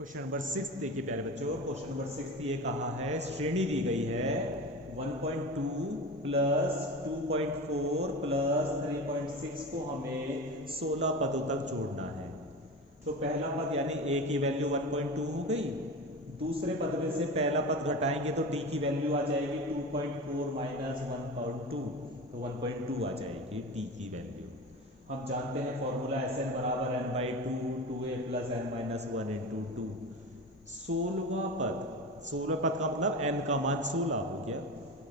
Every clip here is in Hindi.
क्वेश्चन नंबर 6 देखिए प्यारे बच्चों। क्वेश्चन नंबर 6 ये कहा है, श्रेणी दी गई है 1.2 प्लस 2.4 प्लस 3.6 को हमें 16 पदों तक जोड़ना है। तो पहला पद यानी a की वैल्यू 1.2 हो गई। दूसरे पद में से पहला पद घटाएंगे तो d की वैल्यू आ जाएगी 2.4 माइनस 1.2, तो 1.2 आ जाएगी d की वैल्यू। हम जानते हैं फॉर्मूला एस एन बराबर N by two A plus N minus one into two. 16 पद का मतलब एन का मान 16 हो गया।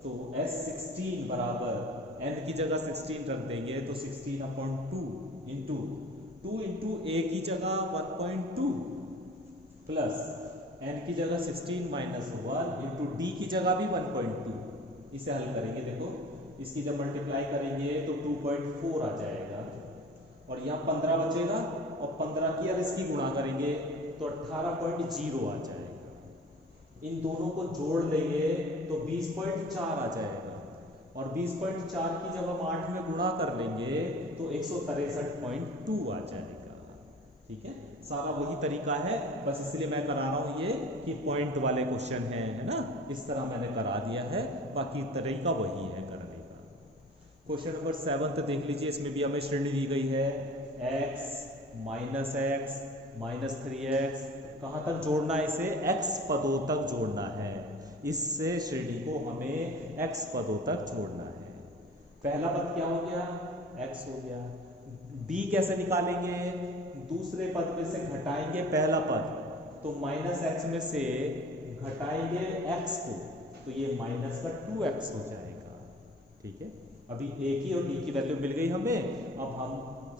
तो एस 16 बराबर एन की जगह 16 रख देंगे तो 16 अपॉन टू इंटू ए की जगह 1.2 प्लस एन की जगह 16 माइनस 1 इंटू डी की जगह भी 1.2। इसे हल करेंगे, देखो इसकी जब मल्टीप्लाई करेंगे तो 2.4 आ जाएगा और यहाँ 15 बचेगा और 15 की अब इसकी गुणा करेंगे तो 18.0 आ जाएगा। इन दोनों को जोड़ लेंगे तो 20.4 आ जाएगा और 20.4 की जब हम 8 में गुणा कर लेंगे तो 163.2 आ जाएगा। ठीक है, सारा वही तरीका है, बस इसलिए मैं करा रहा हूँ ये कि पॉइंट वाले क्वेश्चन है ना, इस तरह मैंने करा दिया है, बाकी तरीका वही है करने का। क्वेश्चन नंबर 7 देख लीजिए, इसमें भी हमें श्रेणी दी गई है x minus x minus 3x। कहाँ तक जोड़ना है इसे? x पदों तक जोड़ना है। इससे श्रेणी को हमें x पदों तक जोड़ना है। पहला पद क्या हो गया? x हो गया। d कैसे निकालेंगे? दूसरे पद में से घटाएंगे पहला पद, तो माइनस एक्स में से घटाएंगे x को, तो ये माइनस का 2x हो जाएगा। ठीक है, अभी a की और d की वैल्यू मिल गई हमें। अब हम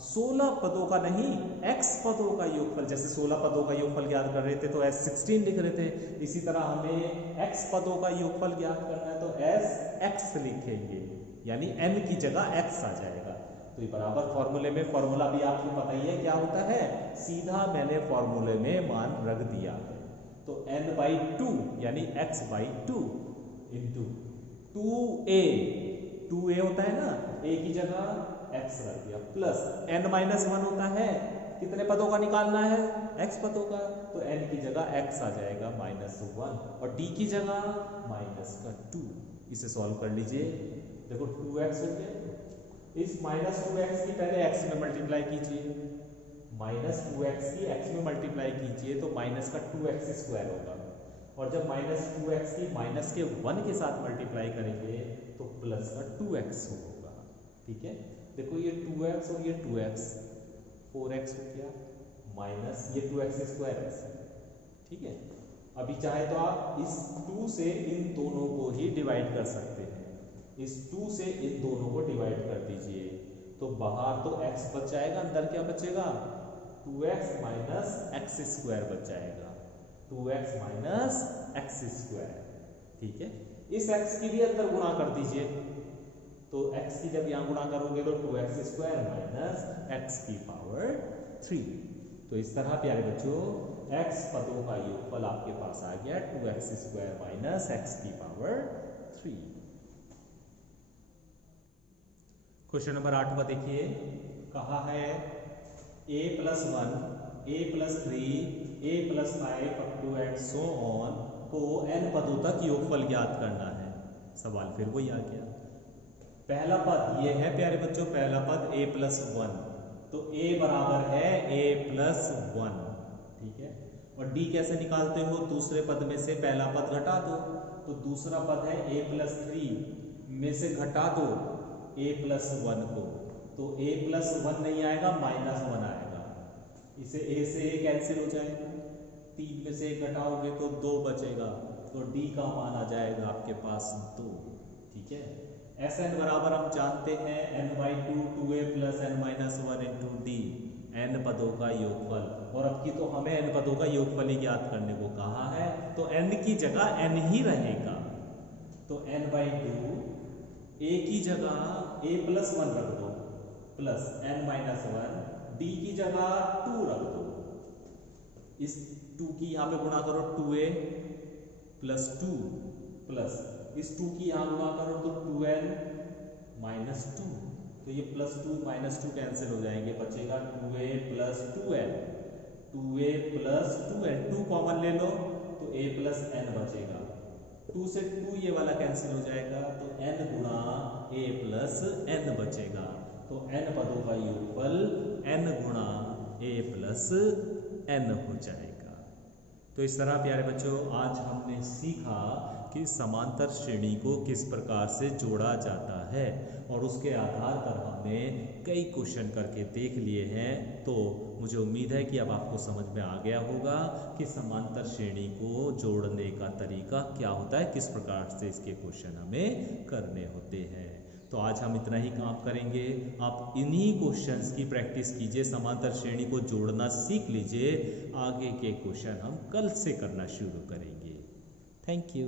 16 पदों का नहीं, x पदों का योगफल, जैसे 16 पदों का योगफल ज्ञात कर रहे थे तो s 16 लिख रहे थे, इसी तरह हमें x पदों का योगफल ज्ञात करना है तो s x लिखेंगे, यानी n की जगह x आ जाएगा। तो ये बराबर फॉर्मूले में, फॉर्मूला भी आपको पता ही है क्या होता है, सीधा मैंने फॉर्मूले में मान रख दिया है। तो n बाई टू यानी x by two into 2a होता है ना, a की जगह x रख दिया, प्लस n माइनस 1 होता है, कितने पदों का निकालना है? x पदों का, तो n की जगह x आ जाएगा माइनस 1 और d की जगह माइनस का 2। इसे सॉल्व कर लीजिए, देखो 2x हो गया। इस माइनस 2x की पहले x में मल्टीप्लाई कीजिए, माइनस 2x की x में मल्टीप्लाई कीजिए तो माइनस का 2x स्क्वायर होगा, और जब माइनस 2x की माइनस के 1 के साथ मल्टीप्लाई करेंगे तो प्लस का 2x होगा। ठीक है, देखो ये 2x और ये 2x 4x हो गया, माइनस ये 2x स्क्वायर x। ठीक है, अभी चाहे तो आप इस 2 से इन दोनों को ही डिवाइड कर सकते हैं, इस 2 से इन दोनों को डिवाइड कर दीजिए तो बाहर तो x बच जाएगा, अंदर क्या बचेगा? 2x माइनस एक्स स्क्वायर बच जाएगा, 2x माइनस एक्स स्क्वायर। ठीक है, इस x की भी अंदर गुणा कर दीजिए, तो x की जब यहाँ गुणा करोगे तो 2x स्क्वायर माइनस x की पावर 3। तो इस तरह प्यारे बच्चों x पदों का योगफल आपके पास आ गया 2x स्क्वायर माइनस x की पावर 3। क्वेश्चन नंबर 8 में देखिए, कहा है a plus 1, a plus 3, a plus 5 up to and so on को n पदों तक योगफल ज्ञात करना है। सवाल फिर वही आ गया। पहला पद ये है प्यारे बच्चों, पहला पद a प्लस 1, तो a बराबर है a प्लस 1। ठीक है, और d कैसे निकालते हो? दूसरे पद में से पहला पद घटा दो, तो दूसरा पद है a प्लस 3 में से घटा दो a प्लस 1 को, तो a प्लस 1 नहीं आएगा, माइनस 1 आएगा। इसे a से a कैंसिल हो जाएगा, 3 में से 1 घटाओगे तो 2 बचेगा, तो d का मान आ जाएगा आपके पास 2। ठीक है, एस एन बराबर हम जानते हैं n by two 2a plus n minus 1 into D, n पदों का योगफल, और अब की तो हमें n पदों का योगफल ही ज्ञात करने को कहा है, तो n की जगह n ही रहेगा, तो n बाई टू a की जगह a प्लस 1 रख दो प्लस n माइनस 1, d की जगह 2 रख दो, इस 2 की यहाँ पे गुणा करो 2a प्लस 2 प्लस इस 2 की यहाँ गुणा करो तो 2n माइनस 2, तो ये प्लस 2 माइनस 2 कैंसिल हो जाएंगे, बचेगा 2a plus 2n 2a plus 2n, 2 common ले लो तो a प्लस n बचेगा, 2 से 2 ये वाला कैंसिल हो जाएगा तो n गुणा a प्लस n बचेगा। तो n पदों का योगफल n गुणा a प्लस n हो जाएगा। तो इस तरह प्यारे बच्चों आज हमने सीखा कि समांतर श्रेणी को किस प्रकार से जोड़ा जाता है और उसके आधार पर हमने कई क्वेश्चन करके देख लिए हैं। तो मुझे उम्मीद है कि अब आपको समझ में आ गया होगा कि समांतर श्रेणी को जोड़ने का तरीका क्या होता है, किस प्रकार से इसके क्वेश्चन हमें करने होते हैं। तो आज हम इतना ही काम करेंगे। आप इन्हीं क्वेश्चंस की प्रैक्टिस कीजिए, समांतर श्रेणी को जोड़ना सीख लीजिए। आगे के क्वेश्चन हम कल से करना शुरू करेंगे। Thank you.